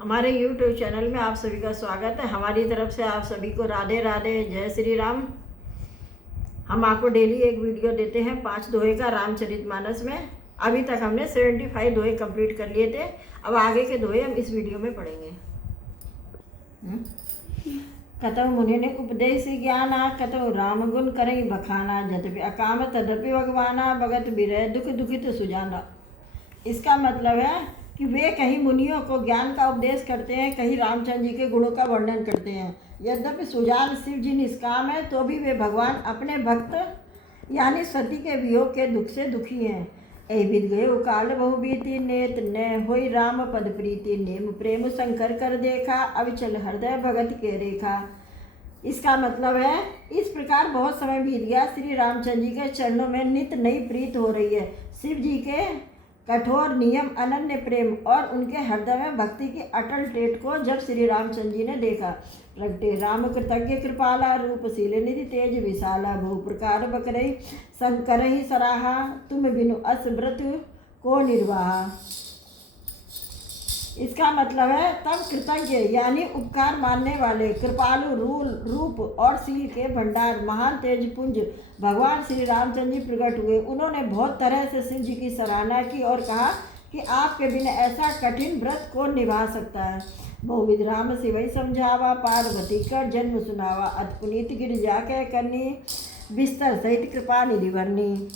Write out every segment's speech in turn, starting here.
हमारे YouTube channel में आप सभी का स्वागत है। हमारी तरफ से आप सभी को राधे राधे, जय श्री राम। हम आपको डेली एक वीडियो देते हैं 5 दोहे का रामचरितमानस में। अभी तक हमने 75 दोहे कंप्लीट कर लिए थे। अब आगे के दोहे हम इस वीडियो में पढ़ेंगे। कतौ मुनि ने उपदेश ज्ञाना, कतौ राम गुण करई बखाना, यद्यपि अकाम तदपि भगवाना, भगत बिरह दुख दुखित सुजाना। इसका मतलब है कि वे कहीं मुनियों को ज्ञान का उपदेश करते हैं, कहीं रामचंद्र जी के गुणों का वर्णन करते हैं। यद्यपि सुजान शिव जी निष्काम है, तो भी वे भगवान अपने भक्त यानी सती के वियोग के दुख से दुखी हैं। ऐ विद गए काल बहु बीती, नेत न होई राम पद प्रीति, नेम प्रेम शंकर कर देखा, अविचल हृदय भगत के रेखा। इसका मतलब है इस प्रकार बहुत समय बीत गया, श्री रामचंद्र जी के चरणों में नित नई प्रीत हो रही है। शिव जी के कठोर नियम, अनन्य प्रेम और उनके हृदय में भक्ति की अटल टेट को जब श्री रामचंद्र जी ने देखा, प्रगटे राम कृतज्ञ कृपाला, रूपशील निधि तेज विशाला, बहु प्रकार बकरई शंकर ही सराहा, तुम बिनु अस व्रत को निर्वाहा। इसका मतलब है तब कृतज्ञ यानी उपकार मानने वाले, कृपालु, रूप और शील के भंडार, महान तेज पुंज भगवान श्री रामचंद्र जी प्रकट हुए। उन्होंने बहुत तरह से शिव जी की सराहना की और कहा कि आपके बिना ऐसा कठिन व्रत कौन निभा सकता है। बहुविध राम शिवई समझावा, पार्वती कर जन्म सुनावा, अत पुनीत गिर जाके करनी, बिस्तर सहित कृपा निधि भरनी।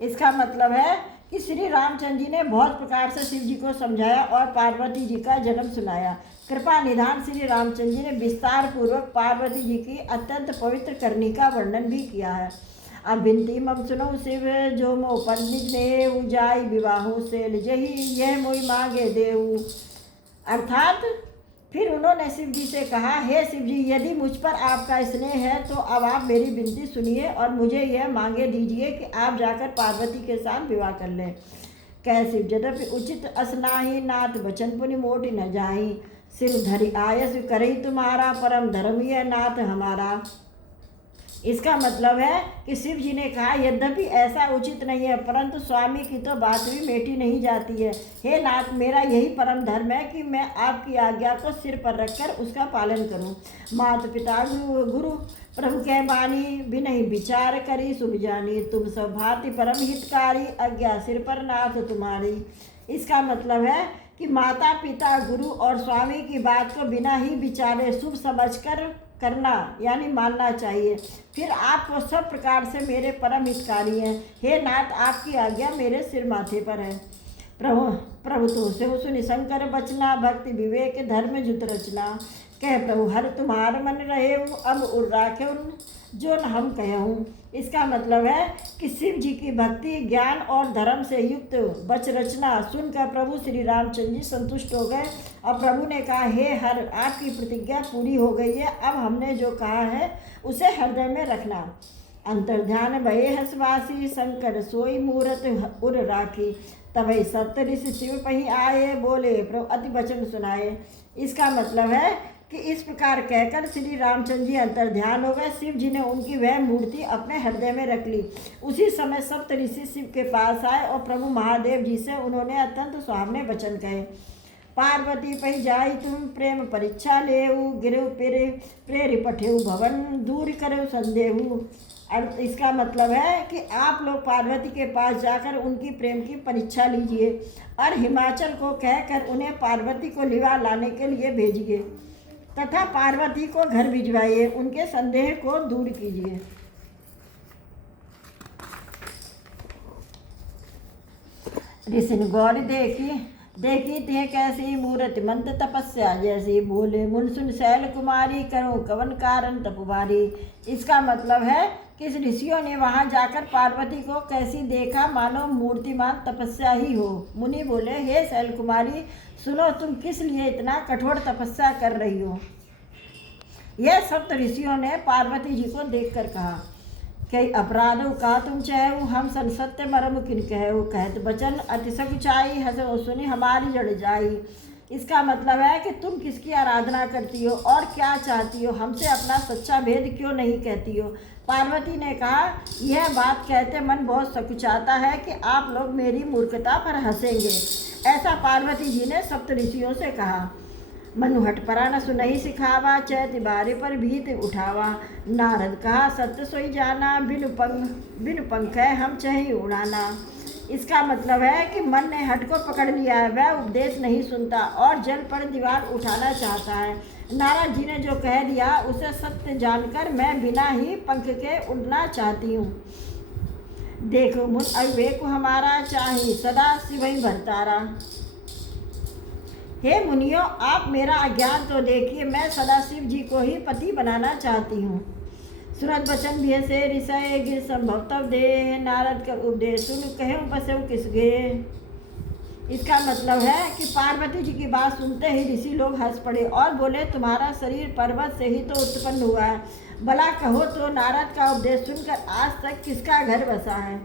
इसका मतलब है कि श्री रामचंद्र जी ने बहुत प्रकार से शिव जी को समझाया और पार्वती जी का जन्म सुनाया। कृपा निधान श्री रामचंद्र जी ने विस्तार पूर्वक पार्वती जी की अत्यंत पवित्र करनी का वर्णन भी किया है। अब बिनती मम सुनो शिव, जो मो पंडित देव जाई विवाहु सेल जही, यह मोई मांगे देव। अर्थात फिर उन्होंने शिव जी से कहा, हे शिव जी, यदि मुझ पर आपका स्नेह है तो अब आप मेरी विनती सुनिए और मुझे यह मांगे दीजिए कि आप जाकर पार्वती के साथ विवाह कर लें। कह शिव, यद्यपि उचित असनाही, नाथ बचन पुनि मोटि न जाही, शिव धरि आयस करही तुम्हारा, परम धर्म यह नाथ हमारा। इसका मतलब है कि शिव जी ने कहा, यद्यपि ऐसा उचित नहीं है, परंतु स्वामी की तो बात भी मेटी नहीं जाती है। हे नाथ, मेरा यही परम धर्म है कि मैं आपकी आज्ञा को सिर पर रखकर उसका पालन करूं। माता पिता गुरु प्रभु के बानी, बिनहि विचार करी शुभ जानी, तुम सब भांति परम हितकारी, आज्ञा सिर पर नाथ तुम्हारी। इसका मतलब है कि माता पिता गुरु और स्वामी की बात को बिना ही विचारे शुभ समझकर करना यानी मानना चाहिए। फिर आप वो सब प्रकार से मेरे परम हितकारी हैं। हे नाथ, आपकी आज्ञा मेरे सिर माथे पर है। प्रभु तो से सुनि शंकर बचना, भक्ति विवेक धर्म जुत रचना। कह प्रभु हर तुम्हार मन रहे, अब उर राखे जो न हम कहूँ। इसका मतलब है कि शिव जी की भक्ति, ज्ञान और धर्म से युक्त वच रचना सुनकर प्रभु श्री रामचंद्र जी संतुष्ट हो गए और प्रभु ने कहा, हे हर, आपकी प्रतिज्ञा पूरी हो गई है, अब हमने जो कहा है उसे हृदय में रखना। अंतर्ध्यान भये हसवासी, शंकर सोई मूरत उर राखी, तभी सप्त ऋषि शिव पही आए, बोले प्रभु अति वचन सुनाए। इसका मतलब है कि इस प्रकार कहकर श्री रामचंद्र जी अंतर्ध्यान हो गए। शिव जी ने उनकी वह मूर्ति अपने हृदय में रख ली। उसी समय सप्त ऋषि शिव के पास आए और प्रभु महादेव जी से उन्होंने अत्यंत सुहावने वचन कहे। पार्वती पही जाई तुम प्रेम परीक्षा लेऊ, गिरु प्रेरि पठेऊ भवन, दूर करेऊ संदेहू। इसका मतलब है कि आप लोग पार्वती के पास जाकर उनकी प्रेम की परीक्षा लीजिए और हिमाचल को कहकर उन्हें पार्वती को लिवा लाने के लिए भेजिए तथा पार्वती को घर भिजवाइए, उनके संदेह को दूर कीजिए। ऋषि गौर देखी थे कैसी मूर्त मंत तपस्या जैसी, बोले मुन सुन शैल कुमारी, करूं कवन कारण तपवारी। इसका मतलब है कि ऋषियों ने वहां जाकर पार्वती को कैसी देखा, मानो मूर्तिमान तपस्या ही हो। मुनि बोले, हे शैल कुमारी, सुनो, तुम किस लिए इतना कठोर तपस्या कर रही हो। यह सप्त ऋषियों ने पार्वती जी को देखकर कहा, कई अपराध का तुम चाहू, हम सन सत्य मरम किन कहू, कहत बचन अति सकुचाई, हसो सुनी हमारी जड़ जाई। इसका मतलब है कि तुम किसकी आराधना करती हो और क्या चाहती हो, हमसे अपना सच्चा भेद क्यों नहीं कहती हो। पार्वती ने कहा, यह बात कहते मन बहुत सकुचाता है कि आप लोग मेरी मूर्खता पर हंसेंगे। ऐसा पार्वती जी ने सप्त ऋषियों से कहा। मनु हट परा न सुनहि सिखावा, चैत बारे पर भीत उठावा। नारद कहा सत्य सोई जाना, बिनु पंख हम चही उड़ाना। इसका मतलब है कि मन ने हट को पकड़ लिया है, वह उपदेश नहीं सुनता और जल पर दीवार उठाना चाहता है। नारद जी ने जो कह दिया उसे सत्य जानकर मैं बिना ही पंख के उड़ना चाहती हूँ। देखो मुन अविवेक हमारा, चाहे सदा शिवई भरतारा। हे मुनियों, आप मेरा अज्ञान तो देखिए, मैं सदाशिव जी को ही पति बनाना चाहती हूँ। सुरत बचन भी से ऋषय गिर संभव तब दे, नारद कर उपदेश सुन कहूँ बसऊ किसगे। इसका मतलब है कि पार्वती जी की बात सुनते ही ऋषि लोग हंस पड़े और बोले तुम्हारा शरीर पर्वत से ही तो उत्पन्न हुआ है, भला कहो तो नारद का उपदेश सुनकर आज तक किसका घर बसा है।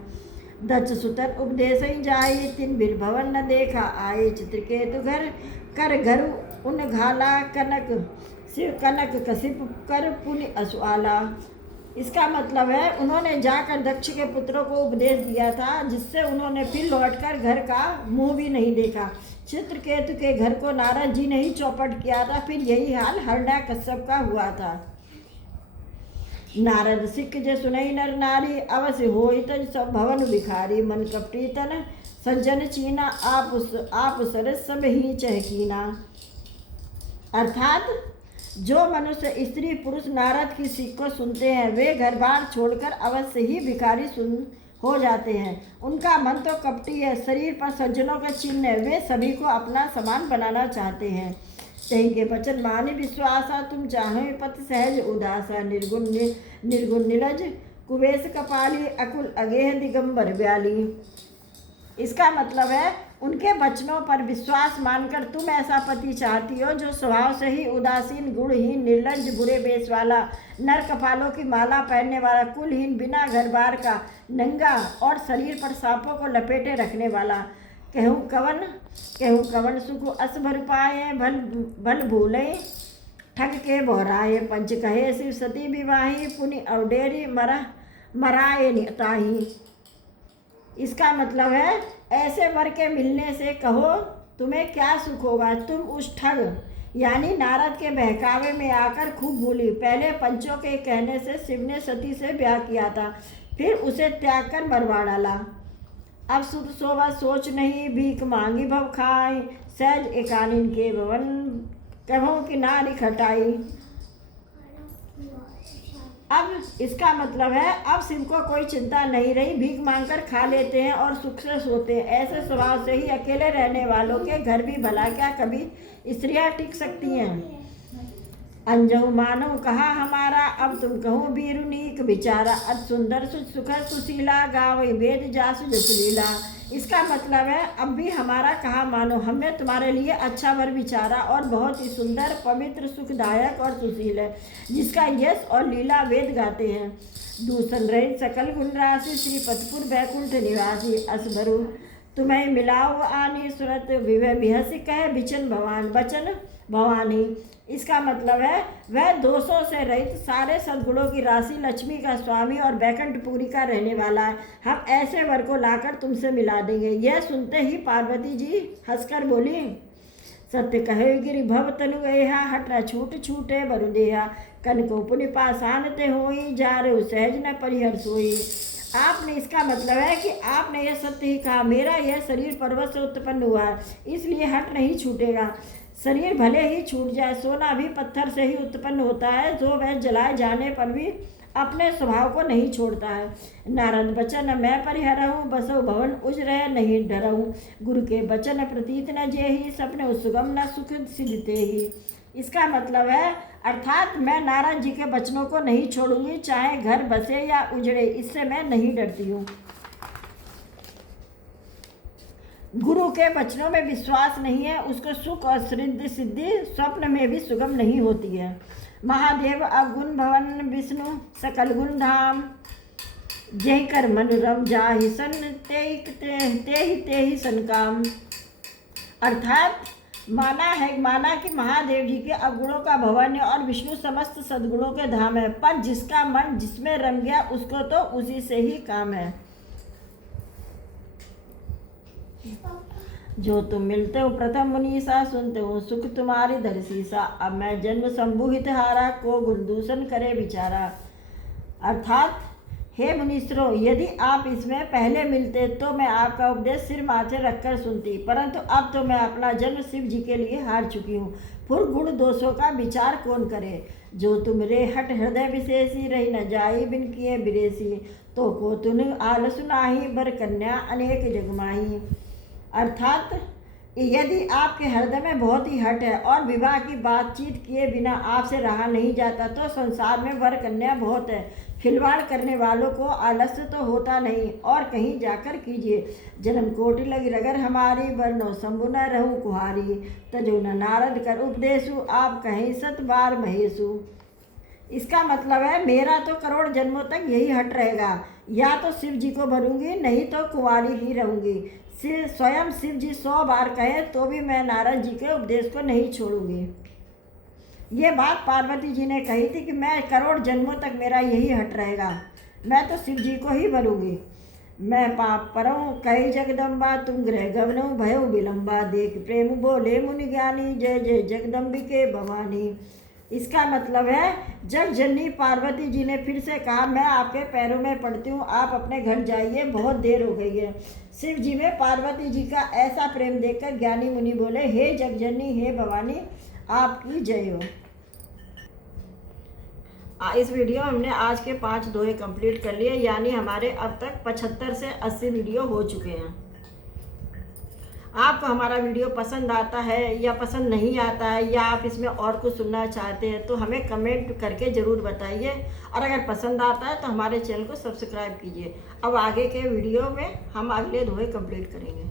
दक्ष सुतन उपदेश ही जाए, तिन बिर भवन न देखा आए, चित्रकेतु घर कर घर उन घाला, कनक शिव कनक कशिप कर पुण्य असुआला। इसका मतलब है उन्होंने जाकर दक्ष के पुत्रों को उपदेश दिया था, जिससे उन्होंने फिर लौटकर घर का मुंह भी नहीं देखा। चित्रकेतु के घर को नारद जी ने ही चौपट किया था, फिर यही हाल हिरण्यकश्यप का हुआ था। नारद सिख जे सुनई नर नारी, अवश्य होई तज सब भवन भिखारी। मन कपटी तन सज्जन चीना, आप सरस सब ही चहकीना। अर्थात जो मनुष्य स्त्री पुरुष नारद की सीख को सुनते हैं वे घर बार छोड़कर अवश्य ही भिखारी हो जाते हैं। उनका मन तो कपटी है, शरीर पर सज्जनों के चिन्ह है, वे सभी को अपना समान बनाना चाहते हैं। तही के वचन मानि विश्वासा, तुम चाहो पति सहज उदासा। निर्गुण नीरज कुबेश कपाली, अकुल अगेह दिगंबर ब्याली। इसका मतलब है उनके वचनों पर विश्वास मानकर तुम ऐसा पति चाहती हो जो स्वभाव से ही उदासीन, गुणहीन, निर्लज्ज, बुरे बेश वाला, नर कपालों की माला पहनने वाला, कुलहीन, बिना घर बार का, नंगा और शरीर पर सांपों को लपेटे रखने वाला। कहूँ कवन सुख अस भर पाए, भल भूले ठग के बहराए। पंच कहे शिव सती विवाही, पुनि अवडेरी मराए निताही। इसका मतलब है ऐसे वर के मिलने से कहो तुम्हें क्या सुख होगा। तुम उस ठग यानी नारद के बहकावे में आकर खूब भूली। पहले पंचों के कहने से शिव ने सती से ब्याह किया था, फिर उसे त्याग कर मरवा डाला। अब सुध सोवा सोच नहीं, भीख मांगी भव खाई, सहज एकानिन के भवन कभों की नारी खटाई। अब इसका मतलब है अब शिव को कोई चिंता नहीं रही, भीख मांगकर खा लेते हैं और सुख से सोते हैं। ऐसे स्वभाव से ही अकेले रहने वालों के घर भी भला क्या कभी स्त्रियां टिक सकती हैं। अंजहु मानव कहा हमारा, अब तुम कहो बीरुनीक विचारा। अत सुंदर सुख सुशीला, गाव वेद जासु जसलीला। इसका मतलब है अब भी हमारा कहा मानो, हमने तुम्हारे लिए अच्छा वर विचारा और बहुत ही सुंदर, पवित्र, सुखदायक और सुशील है, जिसका यश और लीला वेद गाते हैं। दूषण रहित सकल गुण राशि, श्रीपतपुर वैकुंठ निवासी। असभरु तुम्हें मिलाओ आनी, सुरत विवह बिहसी कह बिचन भवान बचन भवानी। इसका मतलब है वह दोषों से रहित, सारे सद्गुणों की राशि, लक्ष्मी का स्वामी और बैकुंठपुरी का रहने वाला है। हम ऐसे वर को लाकर तुमसे मिला देंगे। यह सुनते ही पार्वती जी हंसकर बोली, सत्य कहे गिरि भव तनु एहा, हट न छूट छूटे बरु देहा। कनको पुनि पाषाण ते होई, जारे सहज न परिहर सोई। आपने इसका मतलब है कि आपने यह सत्य ही कहा, मेरा यह शरीर पर्वत से उत्पन्न हुआ है, इसलिए हट नहीं छूटेगा। शरीर भले ही छूट जाए, सोना भी पत्थर से ही उत्पन्न होता है, जो वह जलाए जाने पर भी अपने स्वभाव को नहीं छोड़ता है। नारद बचन मैं परिहरहूँ, बसो भवन उजरह नहीं डरहूँ। गुरु के बचन प्रतीत न जेहि, सपने सुगम न सुख सिद्धते ही। इसका मतलब है अर्थात मैं नारद जी के वचनों को नहीं छोड़ूंगी, चाहे घर बसे या उजड़े, इससे मैं नहीं डरती हूँ। गुरु के वचनों में विश्वास नहीं है, उसको सुख और सिद्धि स्वप्न में भी सुगम नहीं होती है। महादेव अवगुण भवन विष्णु सकल गुण धाम, जय कर मनोरम जाहि सन ते ही सन काम। अर्थात माना कि महादेव जी के अवगुणों का भवन है और विष्णु समस्त सद्गुणों के धाम है, पर जिसका मन जिसमें रम गया उसको तो उसी से ही काम है। जो तुम मिलते हो प्रथम मुनीसा, सुनते हो सुख तुम्हारी धर सीसा। अब मैं जन्म संभुहित हारा, को गुणदूषण करे बिचारा। अर्थात हे मुनीश्वरों, यदि आप इसमें पहले मिलते तो मैं आपका उपदेश सिर माथे रखकर सुनती, परंतु अब तो मैं अपना जन्म शिव जी के लिए हार चुकी हूँ। फिर गुण दोषों का विचार कौन करे। जो तुम रे हट हृदय विशेषी, रही न जाई बिन किए विदेशी। तो को तुन आलस नाही, बर कन्या अनेक जगमाही। अर्थात यदि आपके हृदय में बहुत ही हट है और विवाह की बातचीत किए बिना आपसे रहा नहीं जाता, तो संसार में वर कन्या बहुत है। खिलवाड़ करने वालों को आलस्य तो होता नहीं, और कहीं जाकर कीजिए। जन्म कोटि लगी रगर हमारी, वरनो शंभु न रहूं कुहारी। तजो न नारद कर उपदेशु, आप कहीं सत बार महेशु। इसका मतलब है मेरा तो करोड़ जन्मों तक यही हट रहेगा, या तो शिव जी को भरूंगी, नहीं तो कुंवारी ही रहूंगी। स्वयं शिव जी 100 बार कहे तो भी मैं नारद जी के उपदेश को नहीं छोड़ूंगी। ये बात पार्वती जी ने कही थी कि मैं करोड़ जन्मों तक मेरा यही हट रहेगा, मैं तो शिव जी को ही भरूंगी। मैं पाप परऊँ कई जगदम्बा, तुम ग्रह गवनऊ भयो विलम्बा। देख प्रेम बोले मुनि ज्ञानी, जय जय जगदम्बिके भवानी। इसका मतलब है जग जननी पार्वती जी ने फिर से कहा, मैं आपके पैरों में पड़ती हूँ, आप अपने घर जाइए, बहुत देर हो गई है। शिव जी में पार्वती जी का ऐसा प्रेम देखकर ज्ञानी मुनि बोले, हे जगजननी, हे भवानी, आपकी जय हो। इस वीडियो में हमने आज के 5 दोहे कंप्लीट कर लिए, यानी हमारे अब तक 75 से 80 वीडियो हो चुके हैं। आपको हमारा वीडियो पसंद आता है या पसंद नहीं आता है, या आप इसमें और कुछ सुनना चाहते हैं, तो हमें कमेंट करके ज़रूर बताइए। और अगर पसंद आता है तो हमारे चैनल को सब्सक्राइब कीजिए। अब आगे के वीडियो में हम अगले दोहे कंप्लीट करेंगे।